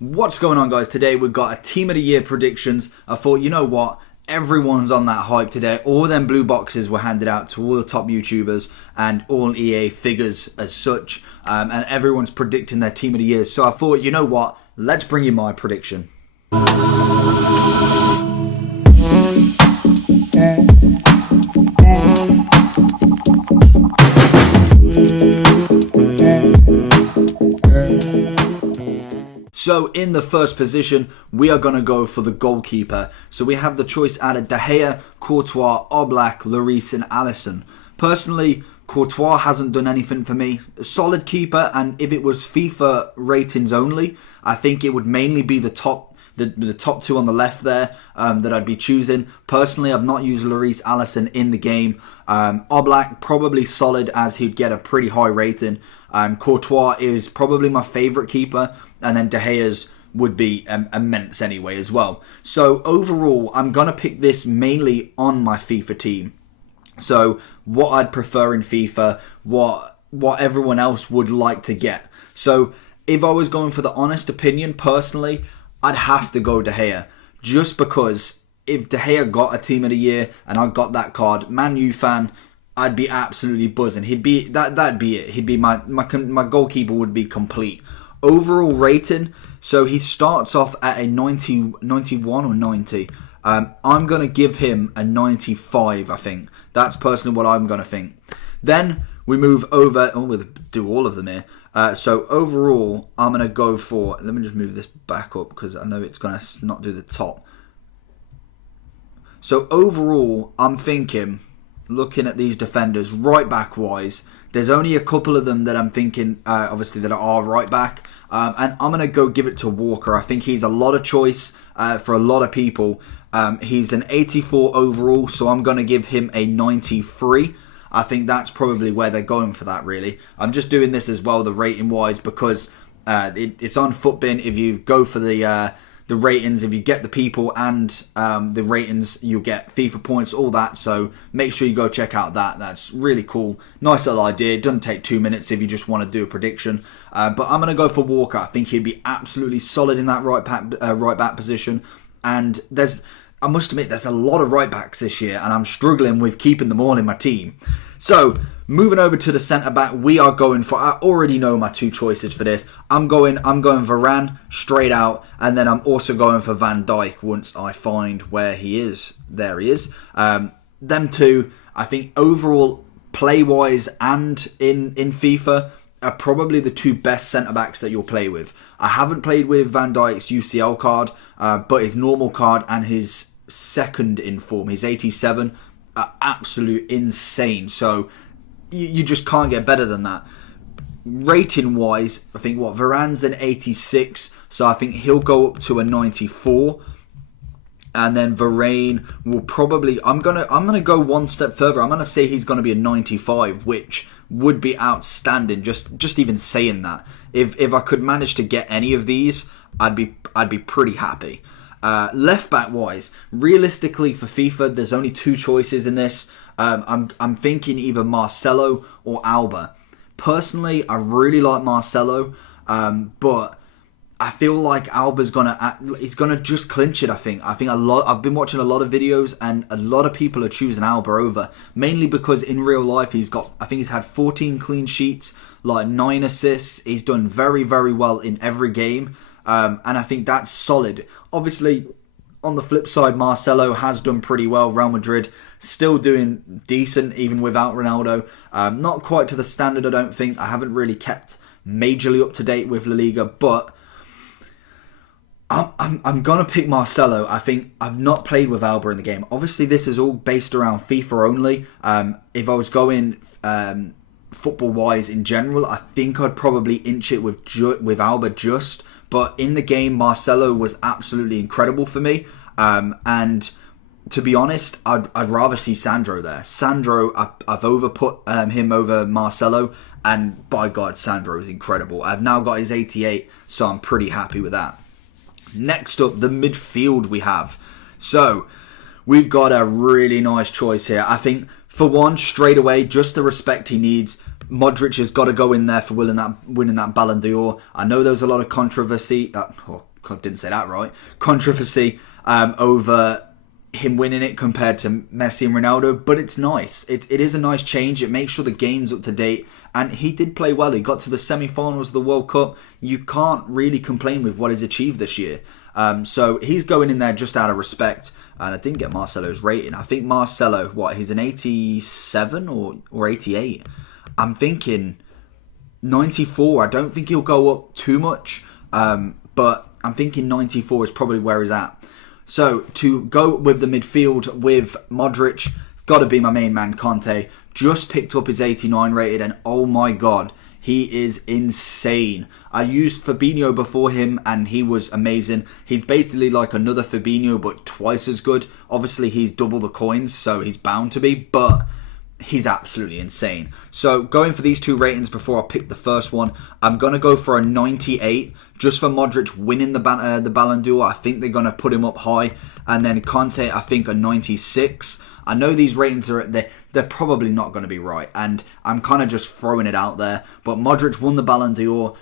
What's going on, guys? Today we've got a Team of the Year predictions. I thought, you know what? Everyone's on that hype today. All them blue boxes were handed out to all the top YouTubers and all EA figures as such. And everyone's predicting their Team of the Year. So I thought, you know what? Let's bring you my prediction. So in the first position, we are going to go for the goalkeeper. So we have the choice out of De Gea, Courtois, Oblak, Lloris and Alisson. Personally, Courtois hasn't done anything for me. A solid keeper, and if it was FIFA ratings only, I think it would mainly be the top two on the left there that I'd be choosing. Personally, I've not used Lloris, Alisson in the game. Oblak, probably solid as he'd get a pretty high rating. Courtois is probably my favourite keeper, and then De Gea's would be immense anyway as well. So overall, I'm going to pick this mainly on my FIFA team. So what I'd prefer in FIFA, what everyone else would like to get. So if I was going for the honest opinion, personally, I'd have to go De Gea. Just because if De Gea got a Team of the Year and I got that card, Man U fan, I'd be absolutely buzzing. He'd be that'd be it. He'd be my goalkeeper would be complete. Overall rating, so he starts off at a 91 or 90. I'm going to give him a 95, I think. That's personally what I'm going to think. Then we move over, we'll do all of them here. So overall, I'm going to go for, let me just move this back up because I know it's going to not do the top. So overall, I'm thinking, looking at these defenders, right back wise, there's only a couple of them that I'm thinking, obviously, that are right back. And I'm going to go give it to Walker. I think he's a lot of choice for a lot of people. He's an 84 overall, so I'm going to give him a 93. I think that's probably where they're going for that, really. I'm just doing this as well, the rating-wise, because it's on Footbin. If you go for the ratings, if you get the people and the ratings, you'll get FIFA points, all that. So make sure you go check out that. That's really cool. Nice little idea. It doesn't take 2 minutes if you just want to do a prediction. But I'm going to go for Walker. I think he'd be absolutely solid in that right back position. And I must admit, there's a lot of right backs this year, and I'm struggling with keeping them all in my team. So, moving over to the centre back, we are going for, I already know my two choices for this. I'm going Varane straight out, and then I'm also going for Van Dijk once I find where he is. There he is. Them two, I think overall, play-wise and in FIFA, are probably the two best centre-backs that you'll play with. I haven't played with Van Dijk's UCL card, but his normal card and his second in form, his 87, are absolute insane. So you just can't get better than that. Rating-wise, I think Varane's an 86, so I think he'll go up to a 94. And then Varane will probably, I'm gonna go one step further. I'm gonna say he's gonna be a 95, which would be outstanding. Just even saying that. If I could manage to get any of these, I'd be pretty happy. Left back wise, realistically for FIFA, there's only two choices in this. I'm thinking either Marcelo or Alba. Personally, I really like Marcelo, but I feel like Alba's he's gonna just clinch it. I think I've been watching a lot of videos, and a lot of people are choosing Alba over, mainly because in real life I think he's had 14 clean sheets, like 9 assists. He's done very, very well in every game, and I think that's solid. Obviously, on the flip side, Marcelo has done pretty well. Real Madrid still doing decent even without Ronaldo. Not quite to the standard, I don't think. I haven't really kept majorly up to date with La Liga, but I'm going to pick Marcelo. I think I've not played with Alba in the game. Obviously, this is all based around FIFA only. If I was going football-wise in general, I think I'd probably inch it with Alba just. But in the game, Marcelo was absolutely incredible for me. And to be honest, I'd rather see Sandro there. Sandro, I've overput him over Marcelo. And by God, Sandro is incredible. I've now got his 88, so I'm pretty happy with that. Next up, the midfield we have. So, we've got a really nice choice here. I think, for one, straight away, just the respect he needs. Modric has got to go in there for winning that Ballon d'Or. I know there's a lot of controversy. Didn't say that right. Controversy over him winning it compared to Messi and Ronaldo, but it's nice. It is a nice change. It makes sure the game's up to date, and he did play well. He got to the semi-finals of the World Cup. You can't really complain with what he's achieved this year. So he's going in there just out of respect, and I didn't get Marcelo's rating. I think Marcelo, he's an 87 or 88? I'm thinking 94. I don't think he'll go up too much, but I'm thinking 94 is probably where he's at. So, to go with the midfield with Modric, it's got to be my main man, Conte. Just picked up his 89 rated, and oh my god, he is insane. I used Fabinho before him, and he was amazing. He's basically like another Fabinho, but twice as good. Obviously, he's double the coins, so he's bound to be, but he's absolutely insane. So, going for these two ratings before I pick the first one, I'm going to go for a 98, just for Modric winning the Ballon d'Or. I think they're going to put him up high. And then Conte, I think a 96. I know these ratings they're probably not going to be right, and I'm kind of just throwing it out there. But Modric won the Ballon d'Or.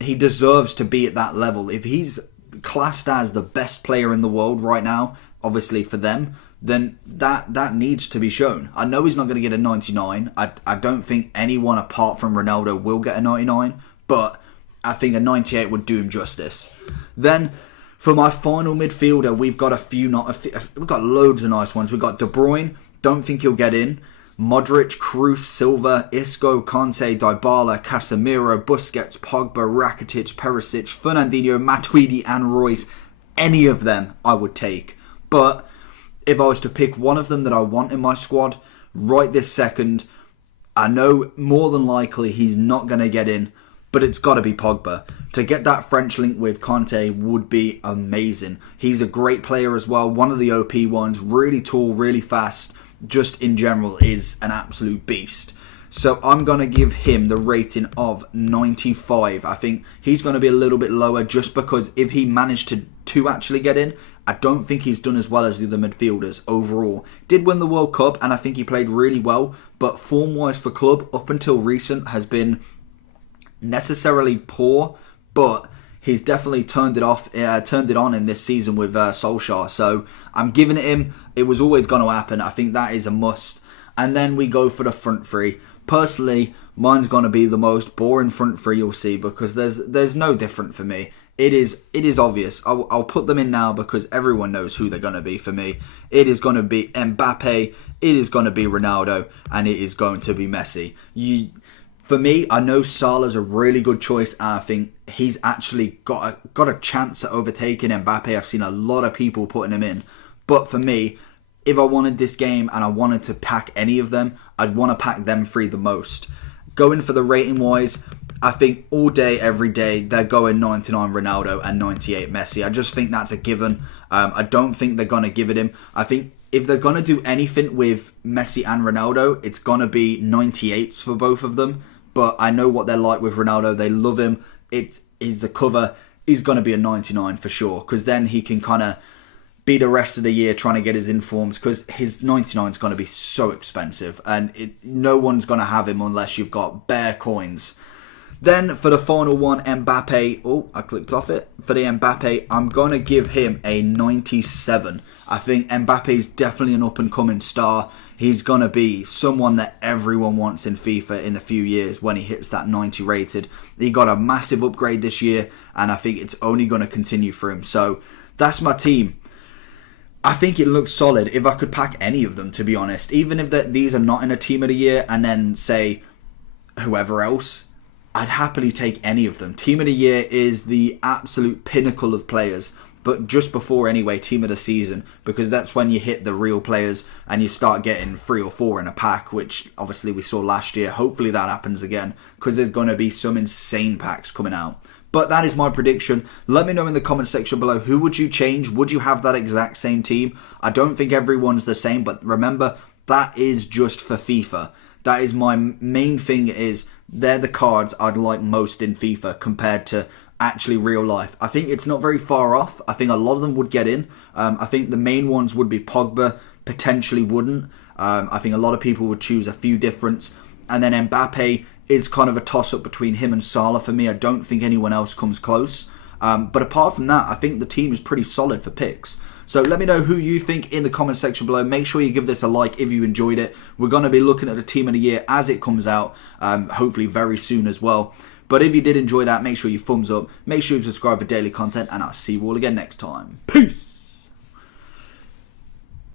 He deserves to be at that level. If he's classed as the best player in the world right now, obviously for them, then that needs to be shown. I know he's not going to get a 99. I don't think anyone apart from Ronaldo will get a 99, but I think a 98 would do him justice. Then, for my final midfielder, we've got we've got loads of nice ones. We've got De Bruyne, don't think he'll get in. Modric, Kroos, Silva, Isco, Conte, Dybala, Casemiro, Busquets, Pogba, Rakitic, Perisic, Fernandinho, Matuidi and Royce. Any of them I would take. But if I was to pick one of them that I want in my squad right this second, I know more than likely he's not going to get in, but it's got to be Pogba. To get that French link with Conte would be amazing. He's a great player as well, one of the OP ones, really tall, really fast, just in general is an absolute beast. So I'm going to give him the rating of 95. I think he's going to be a little bit lower just because if he managed to actually get in, I don't think he's done as well as the other midfielders overall. Did win the World Cup and I think he played really well, but form-wise for club up until recent has been necessarily poor, but he's definitely turned it on in this season with Solskjaer. So I'm giving it him. It was always going to happen. I think that is a must. And then we go for the front three. Personally, mine's going to be the most boring front three you'll see because there's no different for me. It is obvious. I'll put them in now because everyone knows who they're going to be for me. It is going to be Mbappe, it is going to be Ronaldo, and it is going to be Messi. For me, I know Salah's a really good choice, and I think he's actually got a chance at overtaking Mbappe. I've seen a lot of people putting him in. But for me, if I wanted this game and I wanted to pack any of them, I'd want to pack them three the most. Going for the rating-wise, I think all day, every day, they're going 99 Ronaldo and 98 Messi. I just think that's a given. I don't think they're going to give it him. I think if they're going to do anything with Messi and Ronaldo, it's going to be 98s for both of them. But I know what they're like with Ronaldo. They love him. It is the cover. He's going to be a 99 for sure. Because then he can kind of be the rest of the year trying to get his informs. Because his 99 is going to be so expensive. And no one's going to have him unless you've got bare coins. Then for the final one, Mbappe. Oh, I clicked off it. For the Mbappe, I'm going to give him a 97. I think Mbappe's definitely an up-and-coming star. He's going to be someone that everyone wants in FIFA in a few years when he hits that 90 rated. He got a massive upgrade this year, and I think it's only going to continue for him. So that's my team. I think it looks solid if I could pack any of them, to be honest. Even if these are not in a team of the year, and then say whoever else, I'd happily take any of them. Team of the year is the absolute pinnacle of players. But just before anyway, team of the season, because that's when you hit the real players and you start getting 3 or 4 in a pack, which obviously we saw last year. Hopefully that happens again, because there's going to be some insane packs coming out. But that is my prediction. Let me know in the comment section below, who would you change? Would you have that exact same team? I don't think everyone's the same, but remember, that is just for FIFA. That is my main thing, is they're the cards I'd like most in FIFA compared to actually real life. I think it's not very far off. I think a lot of them would get in. I think the main ones would be Pogba, potentially wouldn't. I think a lot of people would choose a few different. And then Mbappe is kind of a toss-up between him and Salah for me. I don't think anyone else comes close. But apart from that, I think the team is pretty solid for picks. So let me know who you think in the comment section below. Make sure you give this a like if you enjoyed it. We're going to be looking at the team of the year as it comes out, hopefully very soon as well. But if you did enjoy that, make sure you thumbs up. Make sure you subscribe for daily content, and I'll see you all again next time. Peace!